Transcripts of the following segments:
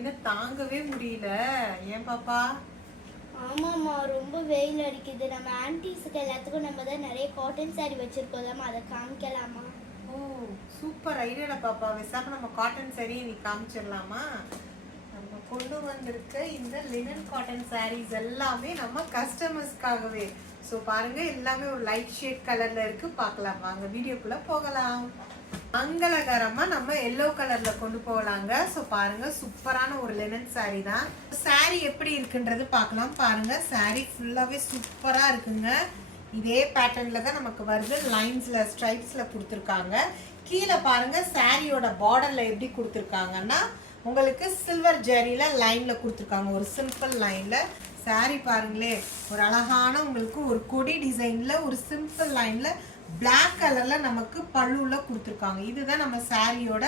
என்ன தாங்கவே முடியல. ஏன் பாப்பா? ஆமாம்மா, ரொம்ப வெயில் அடிக்குது. நம்ம ஆன்டிஸுக்கு எல்லாத்துக்கும் நம்ம தான் நிறைய காட்டன் சாரி வச்சிருக்கோம்மா, அதை காமிக்கலாமா? ஓ, சூப்பர் ஐடியாடா பாப்பா. பேசாம நம்ம காட்டன் சாரி நீ காமிச்சிடலாமா? நம்ம கொண்டு வந்திருக்க இந்த லினன் காட்டன் சாரீஸ் எல்லாமே நம்ம கஸ்டமர்ஸ்க்காகவே. ஸோ பாருங்க, எல்லாமே ஒரு லைட் ஷேட் கலர்ல இருக்கு. பார்க்கலாம் வாங்க, வீடியோக்குள்ள போகலாம். மங்களகரமா நம்ம எல்லோ கலர்ல கொண்டு போகலாங்க. ஸோ பாருங்க, சூப்பரான ஒரு லினன் சாரீ தான். சாரீ எப்படி இருக்குன்றது பார்க்கலாம். பாருங்க, சாரீ ஃபுல்லாவே சூப்பரா இருக்குங்க. இதே பேட்டர்ன்ல தான் நமக்கு வருது. லைன்ஸ்ல ஸ்ட்ரைப்ஸ்ல கொடுத்துருக்காங்க. கீழே பாருங்க, சாரியோட பார்டர்ல எப்படி கொடுத்துருக்காங்கன்னா உங்களுக்கு சில்வர் ஜெரியில லைன்ல கொடுத்துருக்காங்க. ஒரு சிம்பிள் லைன்ல சாரி பாருங்களே, ஒரு அழகான உங்களுக்கு ஒரு கொடி டிசைன்ல ஒரு சிம்பிள் லைன்ல பிளாக் கலர்ல நமக்கு பல்லுல கொடுத்துருக்காங்க. இதுதான் நம்ம சாரியோட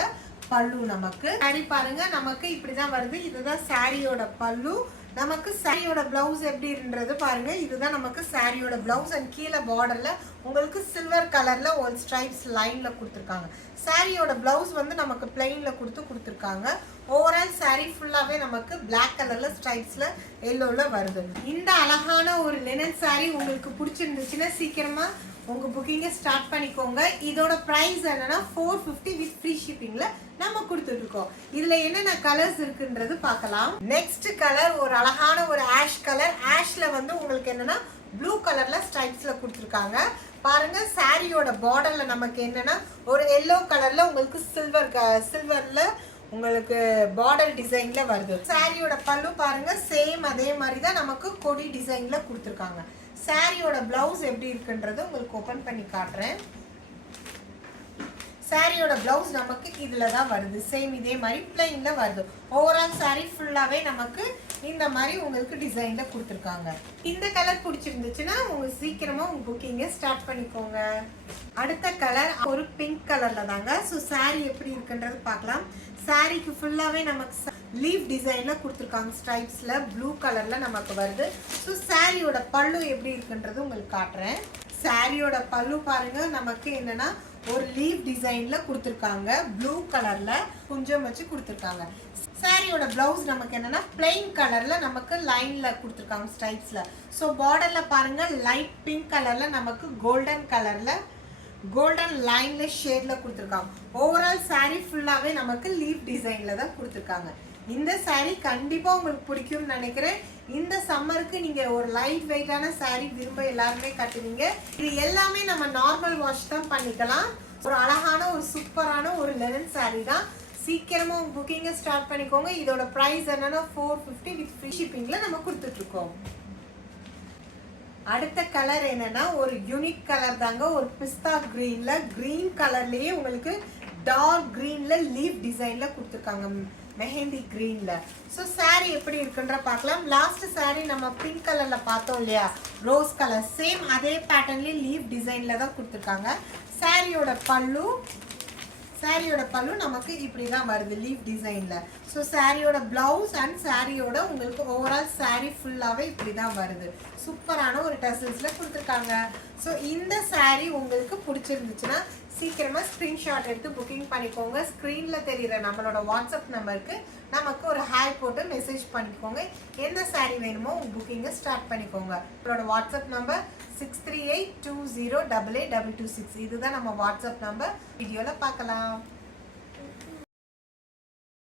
பல்லு. நமக்கு சாரி பாருங்க, நமக்கு இப்படிதான் வருது. இதுதான் சாரியோட பல்லு. நமக்கு சாரியோட பிளவுஸ் எப்படின்றது பாருங்க. இதுதான் நமக்கு சாரியோட பிளவுஸ். அண்ட் கீழே பார்டர்ல உங்களுக்கு சில்வர் கலர்ல ஒரு ஸ்ட்ரைப்ஸ் லைன்ல கொடுத்துருக்காங்க. சாரியோட பிளவுஸ் வந்து நமக்கு பிளெயின்ல கொடுத்துருக்காங்க. ஓவரால் சாரி ஃபுல்லாவே நமக்கு பிளாக் கலர்ல ஸ்ட்ரைப்ஸ்ல எல்லோல வருது. இந்த அழகான ஒரு லினன் சாரி உங்களுக்கு பிடிச்சிருந்துச்சுன்னா சீக்கிரமா உங்க புக்கிங்க ஸ்டார்ட் பண்ணிக்கோங்க. இதோட பிரைஸ் என்னன்னா 450 வித் ஃப்ரீ ஷிப்பிங்ல நம்ம கொடுத்துட்டு இருக்கோம். இதுல என்னென்ன கலர்ஸ் இருக்குன்றது பார்க்கலாம். நெக்ஸ்ட் கலர் ஒரு அழகான ஒரு ஆஷ் கலர். ஆஷ்ல வந்து உங்களுக்கு என்னன்னா ப்ளூ கலர்ல ஸ்ட்ரைப்ஸ்ல கொடுத்துருக்காங்க. பாருங்க, சாரியோட பார்டர்ல நமக்கு என்னன்னா ஒரு எல்லோ கலர்ல உங்களுக்கு சில்வர்ல உங்களுக்கு பார்டர் டிசைன்ல வருது. சாரியோட பல்லு பாருங்க, சேம் அதே மாதிரி தான் நமக்கு கொடி டிசைன்ல கொடுத்துருக்காங்க. சாரியோட பிளவுஸ் எப்படி இருக்குன்றது உங்களுக்கு ஓபன் பண்ணி காட்டுறேன். சாரியோட பிளவுஸ் நமக்கு இதுல தான் வருது. சேம் இதே மாதிரி பிளைன்ல வருது. ஓவரால் சாரி ஃபுல்லாவே நமக்கு இந்த மாதிரி உங்களுக்கு டிசைன்ல கொடுத்துருக்காங்க. இந்த கலர் பிடிச்சிருந்துச்சுன்னா உங்களுக்கு சீக்கிரமா உங்க புக்கிங்க ஸ்டார்ட் பண்ணிக்கோங்க. அடுத்த கலர் ஒரு பிங்க் கலர்ல தாங்க. ஸோ சாரி எப்படி இருக்குன்றது பார்க்கலாம். சாரிக்கு ஃபுல்லாவே நமக்கு லீஃப் டிசைன்ல கொடுத்துருக்காங்க. ஸ்ட்ரைப்ஸ்ல ப்ளூ கலர்ல நமக்கு வருது. ஸோ சாரியோட பல்லு எப்படி இருக்குன்றது உங்களுக்கு காட்டுறேன். சாரியோட பல்லு பாருங்க, நமக்கு என்னன்னா ஒரு லீஃப் டிசைன்ல கொடுத்துருக்காங்க. ப்ளூ கலர்ல கொஞ்சம் வச்சு கொடுத்துருக்காங்க. சாரியோட பிளவுஸ் நமக்கு என்னன்னா பிளைன் கலர்ல நமக்கு லைன்ல கொடுத்துருக்காங்க ஸ்ட்ரைப்ஸ்ல. ஸோ பார்டர்ல பாருங்க, லைட் பிங்க் கலர்ல நமக்கு கோல்டன் லைன்ல ஷேட்ல கொடுத்துருக்காங்க. ஓவரால் சாரி ஃபுல்லாவே நமக்கு லீஃப் டிசைன்ல தான் கொடுத்துருக்காங்க. இந்த சாரி கண்டிப்பா உங்களுக்கு பிடிக்கும்னு நினைக்கிறேன். இந்த சம்மருக்கு நீங்க ஒரு லைட் வெயிட்டான சாரி விரும்ப எல்லாருமே கட்டுவீங்க. இது எல்லாமே நம்ம நார்மல் வாஷ் தான் பண்ணிக்கலாம். ஒரு அழகான ஒரு சூப்பரான ஒரு லெனன் சாரி தான். சீக்கிரமா உங்க புக்கிங்க ஸ்டார்ட் பண்ணிக்கோங்க. இதோட பிரைஸ் என்னன்னா 450 வித் ஃப்ரீ ஷிப்பிங்ல நம்ம கொடுத்துட்டு இருக்கோம். அடுத்த கலர் என்னன்னா ஒரு யூனிக் கலர் தாங்க. ஒரு பிஸ்தா கிரீன்ல, கிரீன் கலர்லயே உங்களுக்கு டார்க் கிரீன்ல லீஃப் டிசைன்ல கொடுத்துருக்காங்க. மெஹந்தி கிரீன்ல. ஸோ சாரி எப்படி இருக்குன்ற பார்க்கலாம். லாஸ்ட் சாரி நம்ம பிங்க் கலர்ல பார்த்தோம் இல்லையா, ரோஸ் கலர், சேம் அதே பேட்டர்ன்லயே லீஃப் டிசைன்ல தான் கொடுத்துருக்காங்க. சாரியோட பல்லு நமக்கு இப்படி தான் வருது லீஃப் டிசைன்ல. ஸோ சாரியோட பிளவுஸ் அண்ட் சாரியோட உங்களுக்கு ஓவரால் சாரி ஃபுல்லாவே இப்படி தான் வருது. சூப்பரான ஒரு டசல்ஸ்ல கொடுத்துருக்காங்க. ஸோ இந்த சாரி உங்களுக்கு பிடிச்சிருந்துச்சுன்னா சீக்கிரமா ஸ்கிரீன்ஷாட் எடுத்து புக்கிங் பண்ணிக்கோங்க. ஸ்க்ரீன்ல தெரியுற நம்மளோட வாட்ஸ்அப் நம்பருக்கு நமக்கு ஒரு ஹாய் போட்டு மெசேஜ் பண்ணிக்கோங்க. எந்த சாரி வேணுமோ உங்க புக்கிங்கை ஸ்டார்ட் பண்ணிக்கோங்க. நம்மளோட வாட்ஸ்அப் நம்பர் 6382088226. இதுதான் நம்ம வாட்ஸ்அப் நம்பர். வீடியோல பார்க்கலாம்.